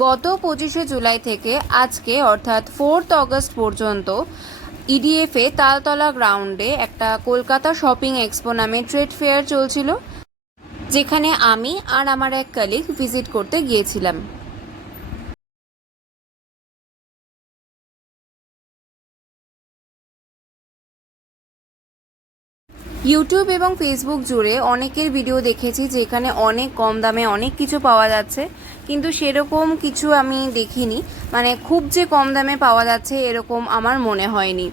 গত 25শে জুলাই থেকে আজকে অর্থাৎ 4th অগস্ট পর্যন্ত ইডিএফে তালতলা গ্রাউন্ডে একটা কলকাতা শপিং এক্সপো নামে ট্রেড ফেয়ার চলছিল, যেখানে আমি আর আমার এক কলিগ ভিজিট করতে গিয়েছিলাম। ইউটিউব এবং ফেসবুক জুড়ে অনেকের ভিডিও দেখেছি যেখানে অনেক কম দামে অনেক কিছু পাওয়া যাচ্ছে, কিন্তু সেরকম কিছু আমি দেখিনি। মানে খুব যে কম দামে পাওয়া যাচ্ছে এরকম আমার মনে হয়নি।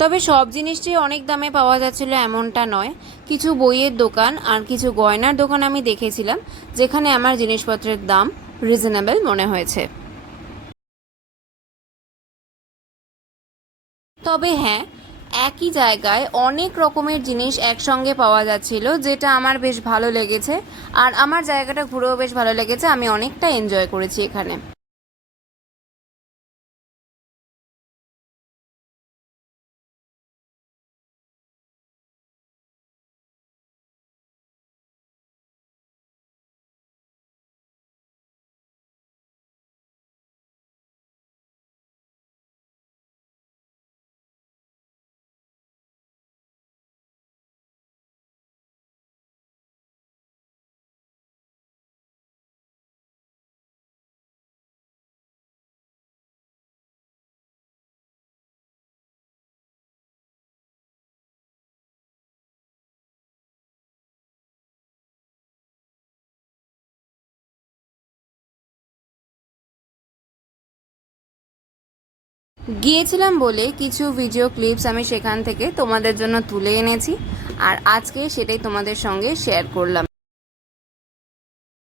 তবে সব জিনিসটাই অনেক দামে পাওয়া যাচ্ছিল এমনটা নয়। কিছু বইয়ের দোকান আর কিছু গয়নার দোকান আমি দেখেছিলাম, যেখানে আমার জিনিসপত্রের দাম রিজনেবল মনে হয়েছে। তবে হ্যাঁ, একই জায়গায় অনেক রকমের জিনিস একসঙ্গে পাওয়া যাচ্ছিল, যেটা আমার বেশ ভালো লেগেছে। আর আমার জায়গাটা ঘুরেও বেশ ভালো লেগেছে, আমি অনেকটা এনজয় করেছি এখানে। গিয়েছিলাম বলে কিছু ভিডিও ক্লিপস আমি সেখান থেকে তোমাদের জন্য তুলে এনেছি, আর আজকে সেটাই তোমাদের সঙ্গে শেয়ার করলাম।